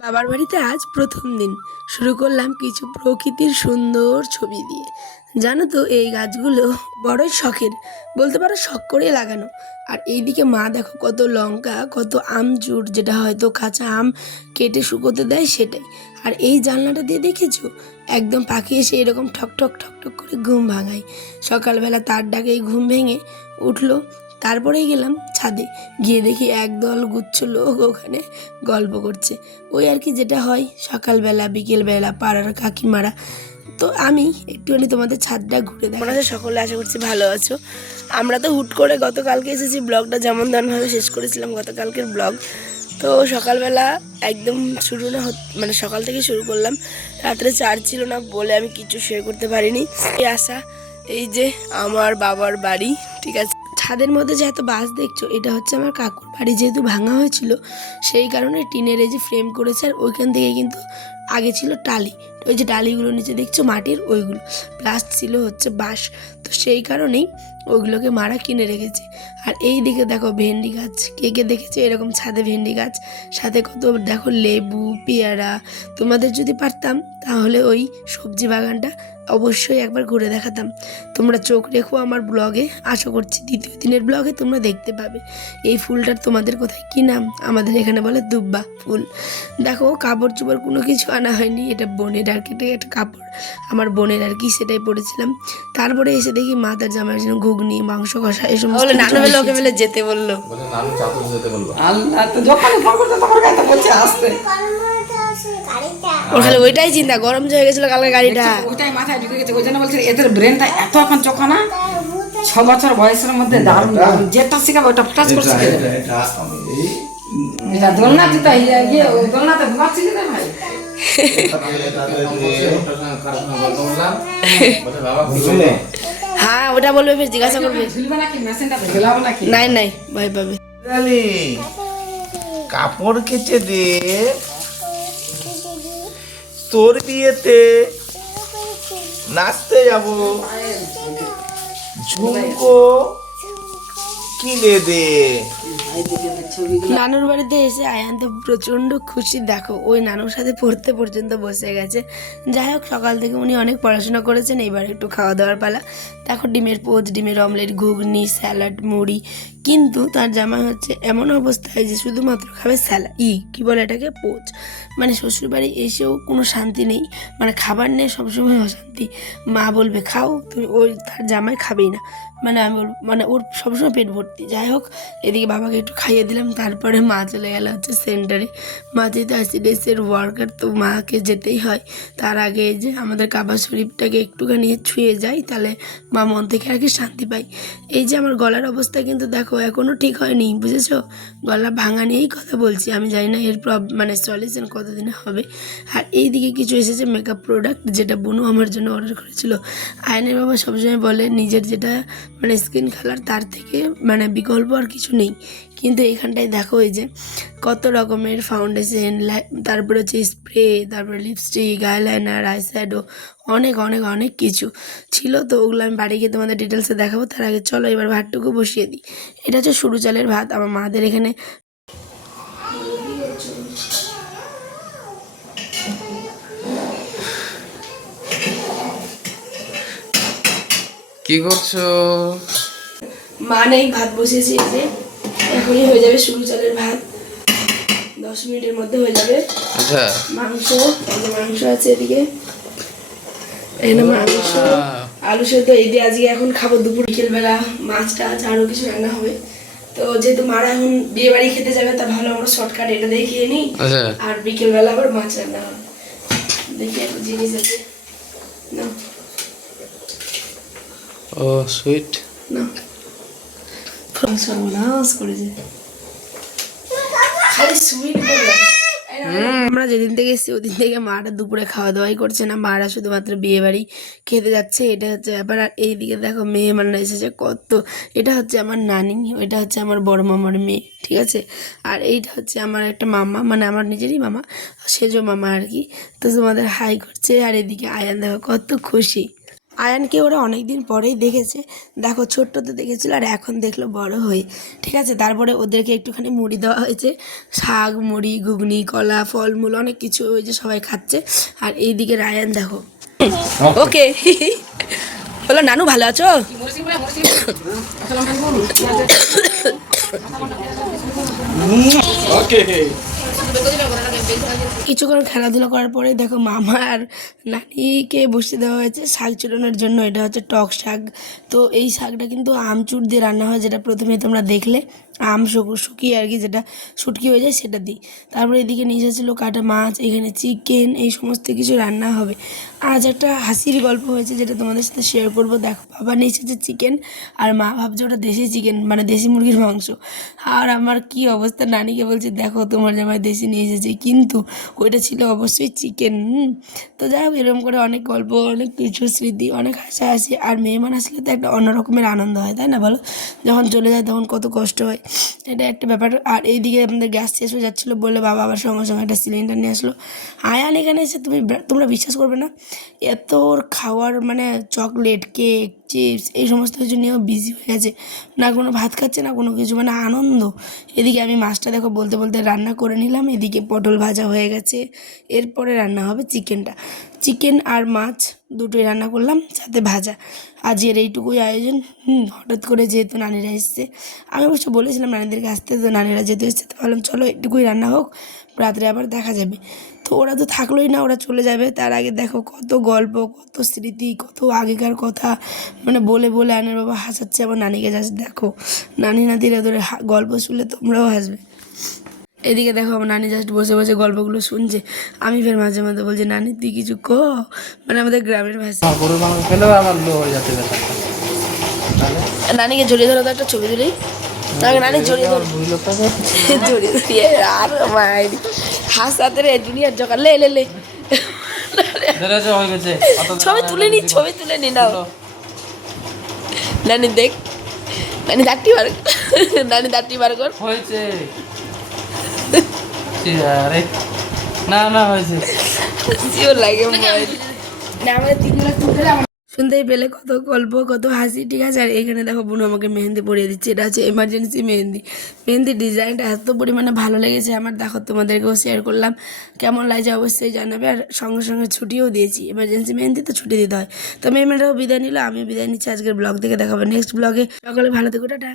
বাবার বাড়িতে আজ প্রথম দিন। শুরু করলাম কিছু প্রকৃতির সুন্দর ছবি দিয়ে। জানো তো এই গাছগুলো বড়ই শখের, বলতে পারো শখ করে লাগানো। আর এইদিকে মা দেখো কত লঙ্কা, কত আমচুর, যেটা হয়তো কাঁচা আম কেটে শুকোতে দেয় সেটাই। আর এই জানলাটা দিয়ে দেখেছো একদম পাখি এসে এরকম ঠক ঠক ঠক ঠক করে ঘুম ভাঙায়। সকালবেলা তার ডাকে ঘুম ভেঙে উঠলো। তারপরেই গেলাম ছাদে, গিয়ে দেখি একদল গুচ্ছ লোক ওখানে গল্প করছে। ওই আর কি, যেটা হয় সকালবেলা বিকেলবেলা পাড়ার কাকিমারা। তো আমি একটুখানি তোমাদের ছাদটা ঘুরে দেখি। মনে হচ্ছে সকলে আশা করছি ভালো আছো। আমরা তো হুট করে গতকালকে এসেছি, ব্লগটা যেমন তেমনভাবে শেষ করেছিলাম গতকালকের ব্লগ। তো সকালবেলা একদম শুরু না মানে সকাল থেকে শুরু করলাম। রাত্রে চার্জ ছিল না বলে আমি কিছু শেয়ার করতে পারিনি। এই আসা, এই যে আমার বাবার বাড়ি, ঠিক আছে। ছাদের মধ্যে যে এত বাস দেখছো, এটা হচ্ছে আমার কাকুর বাড়ি, যেহেতু ভাঙা হয়েছিল সেই কারণে টিনের এই যে ফ্রেম করেছে। আর ওইখান থেকে কিন্তু আগে ছিল টালি, ওই যে টালিগুলো নিচে দেখছো মাটির, ওইগুলো প্লাস ছিল হচ্ছে বাঁশ। তো সেই কারণেই ওইগুলোকে মারা কিনে রেখেছে। আর এই দিকে দেখো ভেন্ডি গাছ, কে কে দেখেছে এরকম ছাদে ভেন্ডি গাছ, সাথে কত দেখো লেবু পেয়ারা। তোমাদের যদি পারতাম তাহলে ওই সবজি বাগানটা অবশ্যই একবার ঘুরে দেখাতাম। তোমরা চোখ রেখো আমার ব্লগে, আশা করছি দ্বিতীয় দিনের ব্লগে তোমরা দেখতে পাবে। এই ফুলটার তোমাদের কোথায় কী নাম? আমাদের এখানে বলে দুব্বা ফুল। দেখো কাপড় চোপড় কোনো কিছু আনা হয়নি, এটা বোনের আর কি, একটা কাপড় আমার বোনের আর কি, সেটাই পরেছিলাম। তারপরে এসে দেখি মা তার জামাইয়ের জন্য ঘুগনি মাংস কষা এসব বলে নানু বেলে ওকে বেলে যেতে বললো। আল্লাহ, তো যখন ফোন করতে তখন গাইতে বলছে আসতে। ওর খালি ওইটাই চিন্তা, গরম যে হয়ে গেছিল কালকে গাড়িটা, ওইটাই মাথায় ঢুকে গেছে। ওই জন্য বলছে এদের ব্রেনটা এত এখন চোখা না, 6 বছর বয়সের মধ্যে দারুণ দারুণ যেটা শিখাবে ওটা ফটাস করে শিখে যাবে। এটা দোলনা যেটা গিয়ে দোলনাতে ঘুমাচ্ছিলি না ভাই? হ্যাঁ ওটা বলবে, ফের জিজ্ঞাসা করবে ঝুলবে নাকি মেশিনটা ঝুলাবো নাকি? নাই নাই ভয় পাবে। কাপড় কেচে দে, তোর বিয়েতে নাচতে যাব, ঝুমকো কিনে দে। নানুর বাড়িতে এসে আয়ান তো প্রচণ্ড খুশি। দেখো ওই নানুর সাথে পড়তে পর্যন্ত বসে গেছে। যাই হোক সকাল থেকে উনি অনেক পড়াশোনা করেছেন, এবার একটু খাওয়া দাওয়ার পালা। দেখো ডিমের পোচ, ডিমের অমলেট, ঘুগনি, স্যালাড, মুড়ি। কিন্তু তার জামাই হচ্ছে এমন অবস্থায় যে শুধুমাত্র খাবে স্যালাড, কী বলে এটাকে, পোচ। মানে শ্বশুরবাড়ি এসেও কোনো শান্তি নেই, মানে খাবার নিয়ে সবসময় অশান্তি। মা বলবে খাও, তুমি, ওই তার জামাই খাবেই না। মানে আমি বলবো, মানে ওর সবসময় পেট ভর্তি। যাই হোক এদিকে বাবাকে একটু খাইয়ে দিলাম, তারপরে মা চলে গেল হচ্ছে সেন্টারে। মা যেহেতু আইসিডিএসের ওয়ার্কার, তো মাকে যেতেই হয়। তার আগে যে আমাদের কাবা শরীফটাকে একটুখানি ছুঁয়ে যায়, তাহলে মা মন থেকে আর কি শান্তি পায়। এই যে আমার গলার অবস্থা কিন্তু দেখো এখনও ঠিক হয়নি, বুঝেছো? গলা ভাঙা নিয়েই কথা বলছি, আমি জানি না এর মানে সলিউশন কতদিনে হবে। আর এইদিকে কিছু এসেছে মেকআপ প্রোডাক্ট, যেটা বোনও আমার জন্য অর্ডার করেছিল। আয়নের বাবা সবসময় বলে নিজের যেটা মানে স্কিন কালার তার থেকে মানে বিকল্প আর কিছু নেই। কিন্তু এখানটায় দেখো এই যে কত রকমের ফাউন্ডেশন, তারপরে হচ্ছে স্প্রে, তারপরে লিপস্টিক, আইলাইনার, আইশ্যাডো, অনেক অনেক অনেক কিছু ছিল। তো ওগুলো আমি বাড়ি গিয়ে তোমাদের ডিটেলসে দেখাবো। তার আগে চলো এবার ভাতটুকু বসিয়ে দিই। এটা হচ্ছে সরু চালের ভাত, আমার মাদের এখানে। কি করছো? মা নেই, ভাত বসিয়েছি, এই যে এখনই হয়ে যাবে সরু চালের ভাত, 10 মিনিটের মধ্যে হয়ে যাবে। আচ্ছা, মাংস, এই যে মাংস আছে এদিকে, এখানে মাংস, আলু সেদ্ধ। এই দিয়ে আজকে এখন খাবো দুপুর। বিকেলবেলা মাছ টাছ আরও কিছু রান্না হবে। তো যেহেতু মারা এখন বিয়ে বাড়ি খেতে যাবে, তা ভালো আমরা শর্টকাট এটা দিয়ে খেয়ে নিই। আচ্ছা। আর বিকেলবেলা আবার মাছ রান্না হবে। দেখি একটা জিনিস আছে না, ও সুইট না সর্বনাশ করেছে, খালি সুইট বলে। আমরা যেদিন থেকে এসেছি ওদিন থেকে মারা দুপুরে খাওয়া দাওয়াই করছে না, মারা শুধুমাত্র বিয়ে বাড়ি খেতে যাচ্ছে, এটা হচ্ছে ব্যাপার। আর এইদিকে দেখো মেয়ে মানে এসেছে কত। এটা হচ্ছে আমার নানি, ওইটা হচ্ছে আমার বড় মামার মেয়ে, ঠিক আছে। আর এইটা হচ্ছে আমার একটা মামা, মানে আমার নিজেরই মামা, সেজো মামা আর কি। তো তোমাদের হাই করছে। আর এদিকে আয়ান দেখো কত খুশি। আয়ানকে ওরা অনেক দিন পরেই দেখেছে, দেখো ছোট্টতে দেখেছিল আর এখন দেখলো বড় হয়ে, ঠিক আছে। তারপরে ওদেরকে একটুখানি মুড়ি দেওয়া হয়েছে, শাক মুড়ি ঘুগনি কলা ফলমূল অনেক কিছু, ওই যে সবাই খাচ্ছে। আর এইদিকে রায়ান দেখো ওকে বলো নানু ভালো আছো? কিছুক্ষণ খেলাধুলা করার পরে দেখো মামা আর নানিকে বসতে দেওয়া হয়েছে শাক চুলানোর জন্য। এটা হচ্ছে টক শাক। তো এই শাকটা কিন্তু আমচুর দিয়ে রান্না হয়, যেটা প্রথমে তোমরা দেখলে, আম শুকিয়ে আর কি, যেটা শুটকি হয়ে যায় সেটা দিই। তারপরে এদিকে নিয়ে এসেছিলো কাটা মাছ, এখানে চিকেন, এই সমস্ত কিছু রান্না হবে। আজ একটা হাসির গল্প হয়েছে যেটা তোমাদের সাথে শেয়ার করবো। দেখো বাবা নিয়ে এসেছে চিকেন আর মা ভাবছে ওটা দেশি চিকেন, মানে দেশি মুরগির মাংস। আর আমার কি অবস্থা, নানিকে বলছে দেখো তোমার জামাই দেশি নিয়ে এসেছে, কিন্তু ওইটা ছিল অবশ্যই চিকেন। তো যাই হোক, এরকম করে অনেক গল্প, অনেক কিছু স্মৃতি, অনেক হাসাহাসি। আর মেহমান আসলে তো একটা অন্য রকমের আনন্দ হয়, তাই না বলো? যখন চলে যায় তখন কত কষ্ট হয়, এটা একটা ব্যাপার। আর এইদিকে আমাদের গ্যাস শেষ হয়ে যাচ্ছিলো বলে বাবা আবার সঙ্গে সঙ্গে একটা সিলিন্ডার নিয়ে আসলো। আয়ান এখানে এসে তোমরা বিশ্বাস করবে না, এত ওর খাওয়ার মানে চকলেট কেক চিপস এই সমস্ত কিছু নিয়েও বিজি হয়ে গেছে, না কোনো ভাত খাচ্ছে না কোনো কিছু, মানে আনন্দ। এদিকে আমি মাছটা দেখো বলতে বলতে রান্না করে নিলাম, এদিকে পটল ভাজা হয়ে গেছে, এরপরে রান্না হবে চিকেনটা। চিকেন আর মাছ দুটোই রান্না করলাম, সাথে ভাজা। আজকের এইটুকুই আয়োজন। হঠাৎ করে যেহেতু নানিরা এসছে, আমি অবশ্য বলেছিলাম নানিদেরকে আসতে, তো নানিরা যেহেতু এসছে তো ভাবলাম চলো এটুকুই রান্না হোক, রাত্রে আবার দেখা যাবে। তো ওরা তো থাকলোই না, ওরা চলে যাবে। তার আগে দেখো কত গল্প, কত স্মৃতি, কত আগেকার কথা, মানে বলে বলে আনের বাবা হাসাচ্ছে, আবার নানিকে যাচ্ছে। দেখো নানি নাতির ওদের গল্প শুনলে তোমরাও হাসবে। এদিকে দেখো আমার নানি জাস্ট বসে বসে গল্পগুলো শুনছে, আমি ফের মাঝে মাঝে বলছি নানি তুই কিছু মানে আমাদের গ্রামের ভাষা। গরুর মাংস খেলেও আমার লো হয়ে যাচ্ছে ব্যাপারটা। নানিকে জড়িয়ে ধরো তো একটা ছবি তুলি, তাকে নানি জড়িয়ে ধরো, দুই লোক টাকা জড়িয়ে ধরিয়ে আর মায়ের হাসাতে রে দুনিয়ার জোগাড় লে লে লে ধরেছে হয়ে গেছে। ছবি তুলে নি, ছবি তুলে নি নাও। নানি দেখ, নানি দাঁতটি বার নানি দাঁতটি বার কর। হয়েছে আরে না না হয়েছে। জিও লাগে মায়ের। না আমাদের 3 লাখ তুলে শুনতেই পেলে কত গল্প, কত হাসি, ঠিক আছে। আর এখানে দেখো বোন আমাকে মেহেন্দি পরিয়ে দিচ্ছে, এটা হচ্ছে এমার্জেন্সি মেহেন্দি। মেহেন্দির ডিজাইনটা এত পরিমাণে ভালো লেগেছে আমার, দেখো তোমাদেরকেও শেয়ার করলাম, কেমন লাগছে অবশ্যই জানাবে। আর সঙ্গে সঙ্গে ছুটিও দিয়েছি, এমার্জেন্সি মেহেন্দি তো ছুটি দিতে হয়। তো মেয়েমেয়েরাও বিদায় নিল, আমিও বিদায় নিচ্ছি আজকের ব্লগ থেকে। দেখাবো নেক্সট ব্লগে। সকলে ভালো থেকো, টাটা।